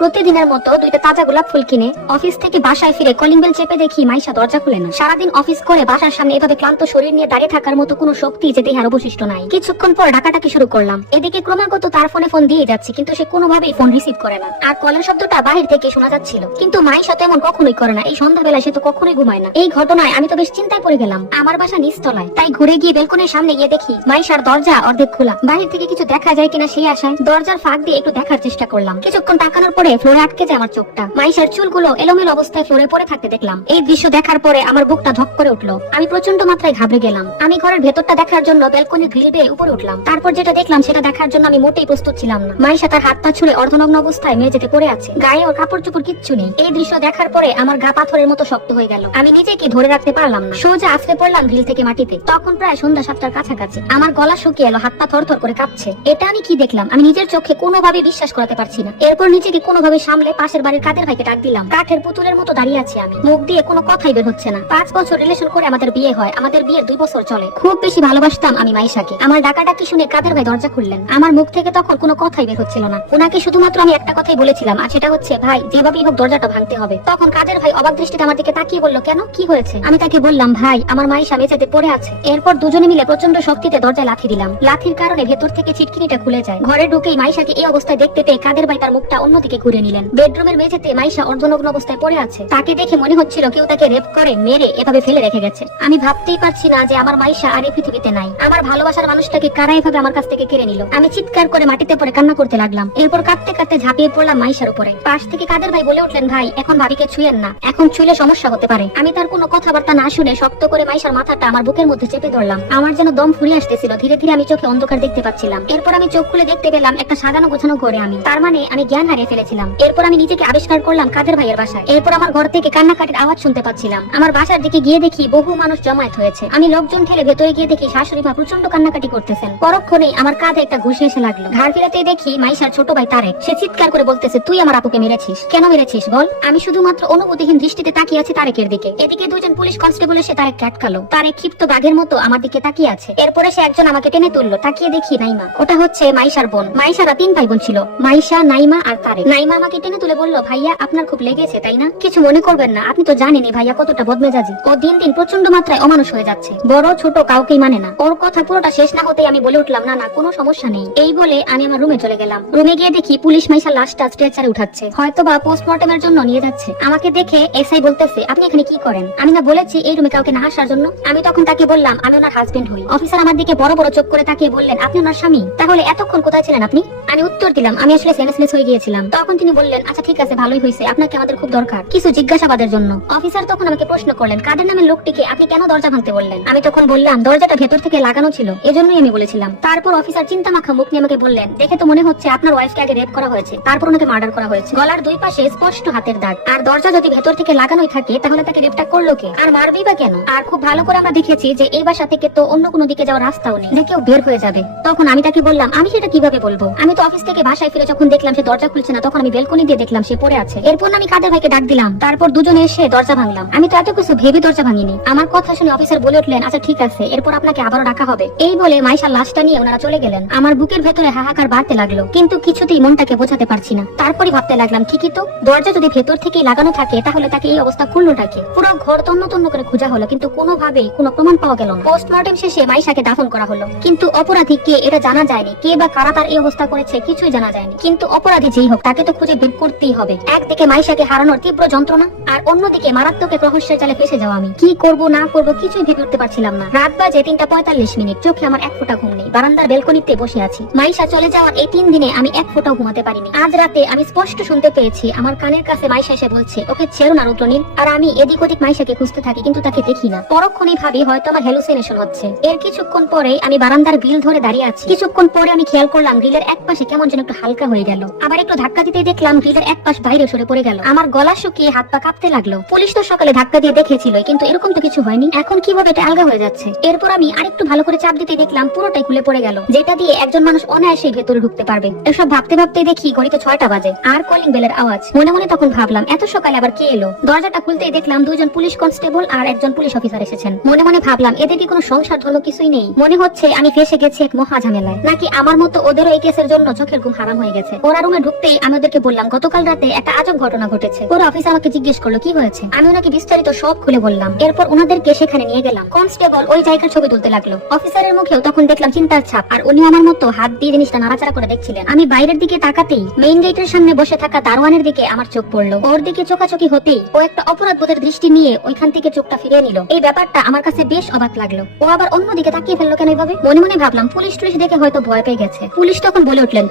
প্রতিদিনের মতো দুইটা তাজা গোলাপ ফুল কিনে অফিস থেকে বাসায় ফিরে কলিং বেল চেপে দেখি মাইশা দরজা খুলে না। সারাদিন অফিস করে বাসার সামনে এভাবে ক্লান্ত শরীর নিয়ে দাঁড়িয়ে থাকার মতো কোনো শক্তি যে দেহে আর অবশিষ্ট নাই। কিছুক্ষণ পর ডাকাটাকি শুরু করলাম। এদিকে ক্রমাগত তার ফোন দিয়ে যাচ্ছে, কিন্তু সে কোনোভাবেই ফোন রিসিভ করে না। আর কলের শব্দটা বাহির থেকে শোনা যাচ্ছিল, কিন্তু মাইশা তো এমন কখনোই করে না। এই সন্ধ্যাবেলা সে তো কখনোই ঘুমায় না। এই ঘটনায় আমি তো বেশ চিন্তায় পড়ে গেলাম। আমার বাসা নিচতলায়, তাই ঘুরে গিয়ে বেলকনির সামনে গিয়ে দেখি মাইশার দরজা অর্ধেক খোলা। বাহির থেকে কিছু দেখা যায় কিনা সেই আশায় দরজার ফাঁক দিয়ে একটু দেখার চেষ্টা করলাম। কিছুক্ষণ তাকানোর পরে ফ্লোরে আটকে যায় আমার চোখটা। মাইশার চুলগুলো এলোমেলো অবস্থায় ফ্লোরে পড়ে থাকতে দেখলাম। এই দৃশ্য দেখার পরে আমার বুকটা ধক করে উঠলো। আমি প্রচন্ড মাত্রায় ঘাবড়ে গেলাম। আমি ঘরের ভেতরটা দেখার জন্য ব্যালকনির গ্রিল বেয়ে উপরে উঠলাম। তারপর যেটা দেখলাম সেটা দেখার জন্য আমি মোটেই প্রস্তুত ছিলাম না। মাইশা তার হাত পা ছুঁড়ে অর্ধনগ্ন অবস্থায় মেঝেতে পড়ে আছে। গায়ে ওর কাপড় চোপড় কিচ্ছু নেই। এই দৃশ্য দেখার পরে আমার গা পাথরের মতো শক্ত হয়ে গেল। আমি নিজেকে ধরে রাখতে পারলাম না। সোজা আছড়ে পড়লাম গ্রিল থেকে মাটিতে। তখন প্রায় সন্ধ্যা 7টার কাছাকাছি। আমার গলা শুকিয়ে এলো, হাত পা থরথর করে কাঁপছে। এটা আমি কি দেখলাম? আমি নিজের চোখে কোনোভাবে বিশ্বাস করাতে পারছি না। এরপর নিজেকে কোনোভাবে সামলে পাশের বাড়ির কাদের ভাইকে ডাক দিলাম। কাঠের পুতুলের মতো দাঁড়িয়ে আছি আমি, মুখ দিয়ে কোনো কথাই বের হচ্ছে না। 5 বছর রিলেশন করে আমাদের বিয়ে হয়। আমাদের বিয়ের 2 বছর চলে। খুব বেশি ভালোবাসতাম আমি মাইশাকে। আমার ডাকাডাকি শুনে কাদের ভাই দরজা খুললেন। আমার মুখ থেকে তখন কোনো কথাই বের হচ্ছিল না। ওনাকে শুধুমাত্র আমি একটা কথাই বলেছিলাম, আর সেটা হচ্ছে, ভাই যেভাবেই হোক দরজাটা ভাঙতে হবে। তখন কাদের ভাই অবাক দৃষ্টিতে আমার দিকে তাকিয়ে বলল, কেন, কি হয়েছে? আমি তাকে বললাম, ভাই আমার মাইশা মেঝেতে পড়ে আছে। এরপর দুজনে মিলে প্রচন্ড শক্তিতে দরজায় লাথি দিলাম। লাথির কারণে ভেতর থেকে ছিটকিনিটা খুলে যায়। ঘরে ঢুকেই মাইশাকে এই অবস্থায় দেখতে পেয়ে কাদের ভাই তার মুখটা অন্যদিকে ঘুরে নিলেন। বেডরুমের মেঝেতে মাইশা অর্ধনগ্ন অবস্থায় পড়ে আছে। তাকে দেখে মনে হচ্ছিল কেউ তাকে রেপ করে মেরে এভাবে ফেলে রেখে গেছে। আমি ভাবতেই পারছি না যে আমার মাইশা আর এই পৃথিবীতে নাই। আমার ভালোবাসার মানুষটাকে কারা এভাবে আমার কাছ থেকে কেড়ে নিল। আমি চিৎকার করে মাটিতে পড়ে কান্না করতে লাগলাম। এরপর কাঁদতে কাঁদতে ঝাঁপিয়ে পড়লাম মাইশার উপরে। পাশ থেকে কাদের ভাই বলে উঠলেন, ভাই এখন ভাবিকে ছুঁয়েন না, এখন ছুঁলে সমস্যা হতে পারে। আমি তার কোনো কথাবার্তা না শুনে শক্ত করে মাইশার মাথাটা আমার বুকের মধ্যে চেপে ধরলাম। আমার যেন দম ফুরিয়ে আসতেছিল। ধীরে ধীরে আমি চোখে অন্ধকার দেখতে পাচ্ছিলাম। এরপর আমি চোখ খুলে দেখতে পেলাম একটা সাজানো গোছানো ঘরে আমি। তার মানে আমি জ্ঞান হারিয়ে ফেলেছিলাম। এরপর আমি নিজেকে আবিষ্কার করলাম কাদের ভাইয়ের বাসায়। এরপর আমার ঘর থেকে কান্নাকাটির আওয়াজ শুনতে পাচ্ছিলাম। আমার বাসার দিকে গিয়ে দেখি বহু মানুষ জমায়েত হয়েছে। আমি লোকজন ঠেলে ভেতরে গিয়ে দেখি শাশুড়ি মা প্রচন্ড কান্নাকাটি করতেছেন। পরক্ষণেই আমার কাঁধে একটা ঘুষি এসে লাগলো। ঘাড় ফিরাতেই দেখি মাইশার ছোট ভাই তারেক। সে চিৎকার করে বলতেছে, তুই আমার আপুকে মেরেছিস। কেন মেরেছিস বল? আমি শুধুমাত্র অনুভূতিহীন দৃষ্টিতে তাকিয়ে আছি তারেকের দিকে। এদিকে দুজন পুলিশ কনস্টেবল এসে তারেককে আটকালো। তারেক ক্ষিপ্ত বাঘের মতো আমার দিকে তাকিয়ে আছে। এরপরে সে একজন আমাকে টেনে তুললো। তাকিয়ে দেখি নাইমা। ওটা হচ্ছে মাইশার বোন। মাইশারা 3 ভাই বোন ছিল, মাইশা, নাইমা আর তারেক। নাইমা আমাকে টেনে তুলে বলল, ভাইয়া আপনার খুব লেগেছে তাই না? কিছু মনে করবেন না, আপনি তো জানেনই ভাইয়া কতটা বদমেজাজি। ও দিন দিন প্রচন্ড মাত্রায় অমানুষ হয়ে যাচ্ছে। বড় ছোট কাউকেই মানে না। ওর কথা পুরোটা শেষ না হতেই আমি বলে উঠলাম, না না কোনো সমস্যা নেই। এই বলে আমি আমার রুমে চলে গেলাম। রুমে গিয়ে দেখি পুলিশ মাইশার লাশটা স্ট্রেচারে উঠাচ্ছে, হয়তোবা পোস্টমর্টমের জন্য নিয়ে যাচ্ছে। আমাকে দেখে এসআই বলতেছে, আপনি এখানে কি করেন? আমি না বলেছি এই রুমে কাউকে না আসার জন্য। আমি তখন তাকে বললাম, আমি ওনার হাজবেন্ড হই। অফিসার আমার দিকে বড় বড় চোখ করে তাকিয়ে বললেন, আপনি ওনার স্বামী? তাহলে এতক্ষণ কোথায় ছিলেন আপনি? আমি উত্তর দিলাম, আমি আসলে সেন্সলেস হয়ে গিয়েছিলাম। তখন তিনি বললেন, আচ্ছা ঠিক আছে, ভালোই হয়েছে, আপনাকে আমাদের খুব দরকার কিছু জিজ্ঞাসাবাদের জন্য। অফিসার তখন আমাকে প্রশ্ন করলেন, কাদের নামের লোকটিকে আপনি কেন দরজা ভাঙতে বললেন? আমি তখন বললাম, দরজাটা ভেতর থেকে লাগানো ছিল, এজন্যই আমি বলেছিলাম। তারপর অফিসার চিন্তা মাখা মুখ নিয়ে আমাকে বললেন, দেখে তো মনে হচ্ছে আপনার ওয়াইফকে আগে রেপ করা হয়েছে, তারপর ওনাকে মার্ডার করা হয়েছে। গলার 2 পাশে স্পষ্ট হাতের দাগ। আর দরজা যদি ভেতর থেকে লাগানোই থাকে তাহলে তাকে রেপটা করলো কে? আর মারবেই বা কেন? আর খুব ভালো করে আমরা দেখেছি যে এই বাসা থেকে তো অন্য কোনো দিকে যাওয়ার রাস্তাও নেই, যে কেউ বের হয়ে যাবে। তখন আমি তাকে বললাম, আমি সেটা কিভাবে বলবো? আমি তো অফিস থেকে বাসায় ফিরে যখন দেখলাম সে দরজা খুলছে না, তখন আমি বেলকনি দিয়ে দেখলাম সে পড়ে আছে। এরপর আমি কাদের ভাইকে ডাক দিলাম। তারপর দুজনে এসে দরজা ভাঙলাম। আমি তো এত কিছু ভেবে দরজা ভাঙিনি। আমার কথা শুনে অফিসার বলে উঠলেন, আচ্ছা ঠিক আছে, এরপর আপনাকে আবারও ডাকা হবে। এই বলে মাইশার লাশটা নিয়ে ওনারা চলে গেলেন। আমার বুকের ভেতরে হাহাকার বাড়তে লাগলো, কিন্তু কিছুতেই মনটাকে বোঝাতে পারছি না। তারপরই ভাবতে লাগলাম, ঠিকই তো, দরজা যদি ভেতর থেকেই লাগানো থাকে তাহলে তাকে এই অবস্থা করলোটা কি? পুরো ঘর তন্ন তন্ন করে খোঁজা হলো, কিন্তু কোনোভাবেই কোনো প্রমাণ পাওয়া গেল না। পোস্টমর্টম শেষে মাইশাকে দাফন করা হলো, কিন্তু অপরাধী কে এটা জানা যায়নি। কে বা কারা তার এই অবস্থা করেছে কিছুই জানা যায়নি। কিন্তু অপরাধী যেই হোক তাকে তো খুঁজে বের করতেই হবে। একদিকে মাইশাকে হারানোর তীব্র যন্ত্রণা, আর অন্যদিকে মারাত্মক এক রহস্যের জালে ফেসে যাওয়া। আমি কি করব না করব কিছুই ভেবে উঠতে পারছিলাম না। রাত বাজে 3:45। চোখে আমার এক ফোঁটা ঘুম নেই। বারান্দার বেলকনিতে বসে আছি। মাইশা চলে যাওয়ার এই 3 দিনে আমি এক ফোঁটাও ঘুমাতে পারিনি। আজ রাতে আমি স্পষ্ট শুনতে পেয়েছি আমার কানের কাছে মাইশা এসে বলছে, ওকে ছেড়ো না রুদ্রনীল। আর আমি এদিক ওদিক মাইশাকে খুঁজতে থাকি, কিন্তু তাকে দেখি না। পরক্ষণেই ভাবি হয়তো আমার হ্যালুসিনেশন হচ্ছে। এর কিছুক্ষণ পরে আমি বারান্দার গ্রিল ধরে দাঁড়িয়ে আছি। কিছুক্ষণ পরে আমি খেয়াল করলাম গ্রিলের এক পাশে কেমন যেন একটু হালকা হয়ে গেল। আবার একটু ধাক্কা দিতে দেখলাম গ্রিলের এক পাশ বাইরে সরে পড়ে গেল। আমার গলা শুকিয়ে হাত পা কাঁপতে লাগলো। পুলিশ তো সকালে ধাক্কা দিয়ে দেখেছিল, কিন্তু এরকম তো কিছু হয়নি। এখন কিভাবে এটা আলগা হয়ে যাচ্ছে? এরপর আমি আরেকটু ভালো করে চাপ দিতে দেখলাম পুরোটাই খুলে পড়ে গেল, যেটা দিয়ে একজন মানুষ অনায়াসেই ভেতরে ঢুকতে পারবে। এসব ভাবতে ভাবতে দেখি ঘড়িতে 6টা বাজে আর কলিং বেলের আওয়াজ। মনে মনে তখন ভাবলাম, এত সকালে আবার কে এলো? দরজাটা খুলতেই দেখলাম 2জন পুলিশ কনস্টেবল আর একজন পুলিশ অফিসার এসেছেন। মনে মনে ভাবলাম, এদের কি কোনো সংসার ধর্ম কিছুই নেই? মনে হচ্ছে আমি ফেসে গেছি এক মহা ঝামেলায়, নাকি আমার মতো ওদেরও এই কেসের জন্য চোখের ঘুম হারাম হয়ে গেছে। ওরা রুমে ঢুকতেই আমি ওদের অফিসারকে বললাম গতকাল রাতে একটা আজব ঘটনা ঘটেছে। পুরো অফিসার আমাকে জিজ্ঞেস করলো কি হয়েছে। আমি ওনাকে বিস্তারিত সব খুলে বললাম। এরপর ওনাদেরকে সেখানে নিয়ে গেলাম। কনস্টেবল ওই জায়গার ছবি তুলতে লাগলো। অফিসারের মুখেও তখন দেখলাম চিন্তার ছাপ, আর উনি আমার মতো হাত দিয়ে জিনিসটা নাড়াচাড়া করে দেখছিলেন। আমি বাইরের দিকে তাকাতেই মেইন গেটের সামনে বসে থাকা দারোয়ানের দিকে আমার চোখ পড়লো। ওর দিকে চোখাচোখি হতেই ও একটা অপরাধবোধের দৃষ্টি নিয়ে ওইখান থেকে চোখটা ফিরিয়ে নিল। এই ব্যাপারটা আমার কাছে বেশ অবাক লাগলো। ও আবার অন্যদিকে তাকিয়ে ফেললো কেন এভাবে? মনে মনে ভাবলাম পুলিশ টুলিশ দেখে হয়তো ভয় পেয়ে গেছে। পুলিশ তখন বলে উঠলেন,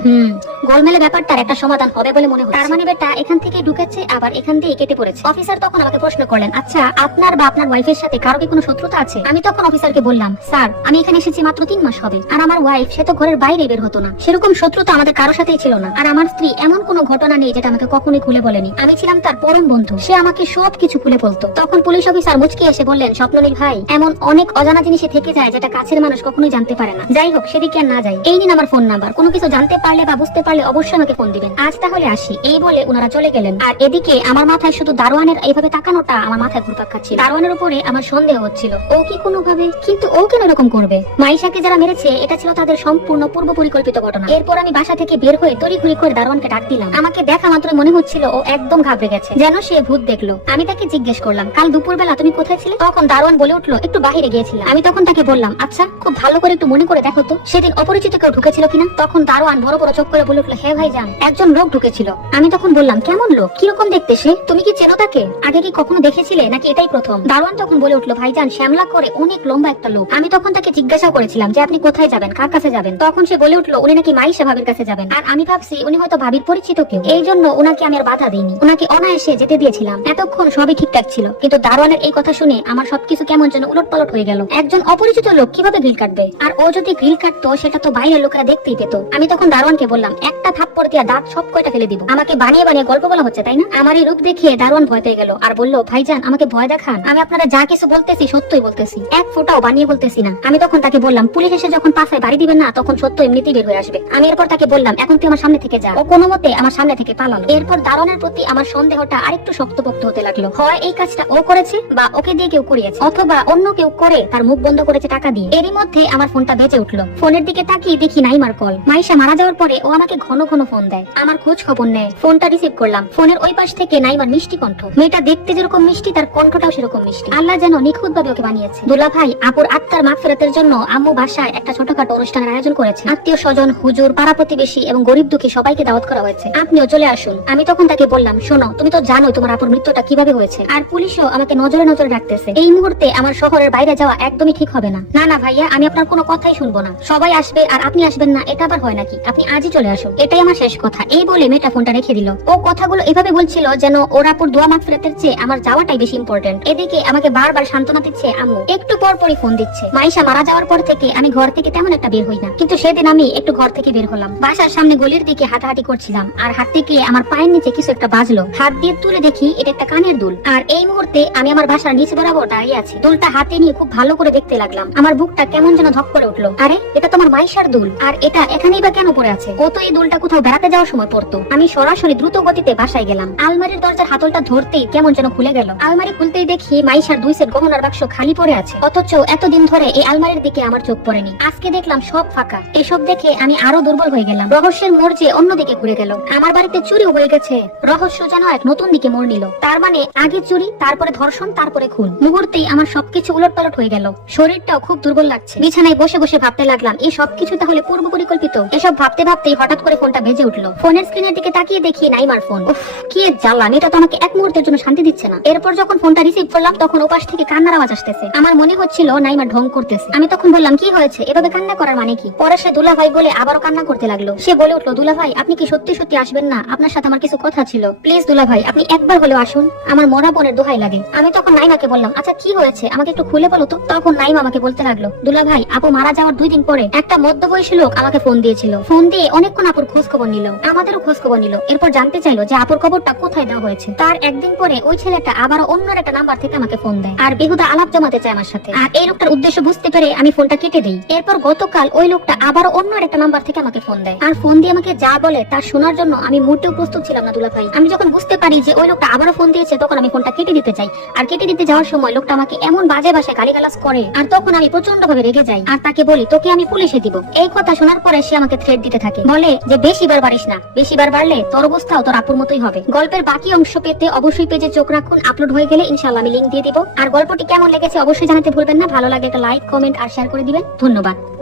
গোলমেলে ব্যাপারটার একটা সমাধান হবে বলে মনে হচ্ছে। তার মানে বেটা এখান থেকে ঢুকেছে, আবার এখান দিয়ে কেটে পড়েছে। অফিসার তখন আমাকে প্রশ্ন করলেন, আচ্ছা আপনার বা আপনার ওয়াইফের সাথে কারো কি কোনো শত্রুতা আছে? আমি তখন অফিসারকে বললাম, স্যার আমি এখানে এসেছি মাত্র 3 মাস হবে, আর আমার ওয়াইফ সে তো ঘরের বাইরে বের হতো না। সেরকম শত্রুতা আমাদের কারোর সাথেই ছিল না। আর আমার স্ত্রী এমন কোনো ঘটনা নেই যেটা আমাকে কখনোই খুলে বলেনি। আমি ছিলাম তার পরম বন্ধু, সে আমাকে সব কিছু খুলে বলতো। তখন পুলিশ অফিসার মুচকি এসে বললেন, স্বপ্ননীল ভাই, এমন অনেক অজানা জিনিসে থেকে যায় যেটা কাছের মানুষ কখনোই জানতে পারে না। যাই হোক, সেদিকে আর না যাই। এই নিন আমার ফোন নাম্বার, কোনো কিছু জানতে পারলে বা বুঝতে পারলে অবশ্যই আমাকে ফোন দিবেন। আজ তাহলে আসি। এই বলে ওনারা চলে গেলেন। আর এদিকে আমার মাথায় শুধু দারোয়ানের এইভাবে তাকানোটা আমার মাথায় ঘুরপাক খাচ্ছিল। দারোয়ানের উপরে আমার সন্দেহ হচ্ছিল, ও কি কোনোভাবে, কিন্তু ও কেন এরকম করবে? মাইশাকে যারা মেরেছে এটা ছিল তাদের সম্পূর্ণ পূর্ব পরিকল্পিত ঘটনা। এরপর আমি বাসা থেকে বের হয়ে তড়িঘড়ি করে দারোয়ানকে ডাক দিলাম। আমাকে দেখা মাত্রই মনে হচ্ছিল ও একদম ঘাবড়ে গেছে, যেন সে ভূত দেখলো। আমি তাকে জিজ্ঞেস করলাম, কাল দুপুরবেলা তুমি কোথায় ছিলে? তখন দারোয়ান বলে উঠলো, একটু বাইরে গিয়েছিলাম। আমি তখন তাকে বললাম, আচ্ছা খুব ভালো করে একটু মনে করে দেখো তো সেদিন অপরিচিত কেউ ঢুকেছিল কিনা? তখন দারোয়ান বড় বড় চোখ করে বলে উঠলো, হ্যাঁ ভাইজান, একজন লোক ঢুকেছিল। আমি তখন বললাম, কেমন লোক, কিরকম দেখতে সে? তুমি কি চেনো তাকে? আগে কি কখনো দেখেছিলে নাকি এটাই প্রথম? দারোয়ান তখন বলে উঠলো, ভাইজান শ্যামলা করে অনেক লম্বা একটা লোক। আমি তখন তাকে জিজ্ঞাসা করেছিলাম যে আপনি কোথায় যাবেন, কার কাছে যাবেন? তখন সে বলে উঠলো, উনি নাকি মাইশা ভাবির কাছে যাবেন। আর আমি ভাবছি উনি হয়তো ভাবির পরিচিত কেউ, এই জন্য ওনাকে আমি আর বাধা দিইনি, ওনাকে অনায়াসে যেতে দিয়েছিলাম। এতক্ষণ সবই ঠিকঠাক ছিল, কিন্তু দারোয়ানের এই কথা শুনে আমার সবকিছু কেমন যেন উলটপালট হয়ে গেল। একজন অপরিচিত লোক কিভাবে গ্রিল কাটবে? আর ও যদি গ্রিল কাটতো সেটা তো বাইরের লোকেরা দেখতেই পেত। আমি তখন দারোয়ানকে বললাম, একটা থাপ্পড় দিয়ে দাঁত সব কয়টা ফেলে দিব। আমাকে বানিয়ে বানিয়ে গল্প বলা হচ্ছে তাই না? আমার এই রূপ দেখিয়ে দারোয়ান ভয় পেয়ে গেল আর বলল, ভাইজান আমাকে ভয় দেখান, আমি আপনারা যা কিছু বলতেছি সত্যই বলতেছি, এক ফোঁটাও বানিয়ে বলতেছি না। আমি তখন তাকে বললাম, পুলিশ এসে যখন পাশায় বাড়ি দিবেন না তখন সত্য এমনিতেই বের হয়ে আসবে। আমি এরপর তাকে বললাম, এখন তুই আমার সামনে থেকে যা। ও কোনো মতে আমার সামনে থেকে পালালো। এরপর দারোয়ানের প্রতি আমার সন্দেহটা আরেকটু শক্তপোক্ত হতে লাগলো। হয় এই কাজটা ও করেছে বা ওকে দিয়ে কেউ করিয়েছে, অথবা অন্য কেউ করে তার মুখ বন্ধ করেছে টাকা দিয়ে। এরই মধ্যে আমার ফোনটা বেজে উঠলো। ফোনের দিকে তাকিয়ে দেখি নাইমার কল। মাইশা মারা যাওয়ার পরে ও আমাকে ঘন ঘন ফোন দেয়, আমার খোঁজ খবর নেয়। ফোনটা রিসিভ করলাম। ফোনের ওই পাশ থেকে নাইমার মিষ্টি কণ্ঠ। মেয়েটা দেখতে যেরকম মিষ্টি তার কণ্ঠটাও সেরকম মিষ্টি। আল্লাহ যেন নিখুঁত ভাবে ওকে বানিয়েছে। দুলা ভাই, আপুর আত্মার মাগফিরাতের জন্য আম্মু বাসায় একটা ছোটখাটো অনুষ্ঠানের আয়োজন করেছে। আত্মীয় স্বজন, হুজুর, পাড়া প্রতিবেশী এবং গরিব দুঃখী সবাইকে দাওয়াত করা হয়েছে, আপনিও চলে আসুন। আমি তখন তাকে বললাম, শোনো, তুমি তো জানোই তোমার আপুর মৃত্যুটা কিভাবে হয়েছে, আর পুলিশও আমাকে নজরে নজরে রাখতেছে। এই মুহূর্তে আমার শহরের বাইরে যাওয়া একদমই ঠিক হবে না। না না ভাইয়া, আমি আপনার কোনো কথাই শুনবো না। সবাই আসবে আর আপনি আসবেন না, এটা আবার হয় নাকি? আপনি আজই চলে আসুন, এটাই আমার শেষ কথা। এই বলে মেয়েটা ফোনটা রেখে দিল। ও কথাগুলো এভাবে বলছিল যেন ওর আপুর দোয়া মাগফিরাতের চেয়ে আমার যাওয়াটাই বেশি ইম্পর্টেন্ট। এদিকে আমাকে বারবার সান্ত্বনা দিচ্ছে আম্মু, একটু পর পরই ফোন দিচ্ছে। মাইশা মারা যাওয়ার পর থেকে আমি ঘর থেকে তেমন একটা বের হই না, কিন্তু সেদিন আমি একটু ঘর থেকে বের হলাম। বাসার সামনে গলির দিকে হাঁটাহাঁটি করছিলাম, আর হাঁটতে গিয়ে আমার পায়ের নিচে কিছু একটা বাজলো। হাত দিয়ে তুলে দেখি এটা একটা কানের দুল। আর এই মুহূর্তে আমি আমার বাসার নিচে বরাবর দাঁড়িয়ে আছি। দুলটা হাতে নিয়ে খুব ভালো করে দেখতে লাগলাম। আমার বুকটা কেমন যেন ধক করে উঠলো। আরে এটা তোমার মাইশার দুল, আর এটা এখানেই বা কেন পড়ে আছে? ও তো এই দুলটা কোথাও বেড়াতে যাওয়ার সময় পড়তো। আমি সরাসরি দ্রুত গতিতে বাসায় গেলাম। আলমারির দরজার হাতলটা ধরতেই কেমন যেন খুলে গেল। আলমারি খুলতেই দেখি মাইশার 2 সেট গহনার বাক্স খালি পড়ে আছে, অথচ এতদিন ধরে এই আলমারির দিকে আমার চোখ পড়েনি। আজকে দেখলাম সব ফাঁকা। এসব দেখে আমি আরো দুর্বল হয়ে গেলাম। রহস্যের মোড় যে অন্যদিকে ঘুরে গেল। আমার বাড়িতে চুরি হয়ে গেছে, রহস্য যেন এক নতুন দিকে মোড় নিল। তার মানে আগে চুরি, তারপরে ধর্ষণ, তারপরে খুন। মুহূর্তেই আমার সবকিছু উলটপালট হয়ে গেল। শরীরটাও খুব দুর্বল লাগছে। বিছানায় বসে বসে ভাবতে লাগলাম, এই সবকিছু তাহলে পূর্ব পরিকল্পিত। এসব ভাবতে ভাবতেই হঠাৎ করে ফোনটা বেজে উঠলো। ফোনের স্ক্রিনের দিকে তাকিয়ে দেখি নাইমার ফোন। উফ, কি জ্বালা, এটা তো আমাকে এক মুহূর্তের জন্য শান্তি দিচ্ছে না। এরপর যখন ফোনটা রিসিভ করলাম তখন ওপাশ থেকে কান্নার আওয়াজ আসতেছে। আমার মনে হচ্ছিল নাইমা ঢং করতেছে। আমি তখন বললাম, কি হয়েছে, এভাবে কান্না করার মানে কি? পরে সে দুলা ভাই বলে আবারও কান্না করতে লাগলো। সে বলে উঠলো, দুলা ভাই আপনি কি সত্যি সত্যি আসবেন না? আপনার সাথে আমার কিছু কথা ছিল, প্লিজ দুলা ভাই আপনি একবার হলেও আসুন, আমার মরা বোনের দোহাই লাগে। আমি তখন নাইমাকে বললাম, আচ্ছা কি হয়েছে আমাকে একটু খুলে বলো তো। তখন নাইমা আমাকে বলতে লাগলো, দুলা ভাই আপু মারা যাওয়ার 2 দিন পরে একটা মধ্যবয়সী লোক আমাকে ফোন দিয়েছিল। ফোন দিয়ে অনেকক্ষণ আপুর খোঁজ খবর নিল, আমাদেরও খোঁজ খবর নিল। এরপর জানতে চাইলো যে আপুর খবরটা কোথায় দেওয়া হয়েছে। তার একদিন পরে ওই ছেলেটা আবারও অন্য একটা নাম্বার থেকে আমাকে ফোন দেয় আর বেহুদা আলাপ জমাতে চায় আমার সাথে। আর এই লোকটার উদ্দেশ্য বুঝতে পেরে আমি ফোনটা কেটে দিই। এরপর গতকাল ওই লোকটা আবারও অন্য একটা নাম্বার থেকে আমাকে ফোন দেয় আর ফোন দিয়ে আমাকে যা বলে তা শোনার জন্য আমি মোটেও প্রস্তুত ছিলাম না দুলা ভাই। আমি যখন বুঝতে পারি যে ওই লোকটা আবারও ফোন দিয়েছে তখন আমি ফোনটা কেটে দিতে চাই। আর কেটে দিতে যাওয়ার সময় লোকটা আমাকে এমন বাজে ভাষায় গালিগালাজ করে, আর তখন আমি প্রচন্ড ভাবে রেগে যাই আর তাকে বলি তোকে আমি পুলিশে দিব। এই কথা শোনার পরে সে আমাকে থ্রেট দিতে থাকে, বলে যে বেশিবার পারিস না, বেশিবার প্রেসার বাড়লে তোর অবস্থাও তোর আপুর মতোই হবে। গল্পের বাকি অংশ পেতে অবশ্যই পেজে চোখ রাখুন, আপলোড হয়ে গেলে ইনশাআল্লাহ আমি লিংক দিয়ে দিব। আর গল্পটি কেমন লেগেছে অবশ্যই জানাতে ভুলবেন না, ভালো লাগে একটা লাইক, কমেন্ট আর শেয়ার করে দিবেন। ধন্যবাদ।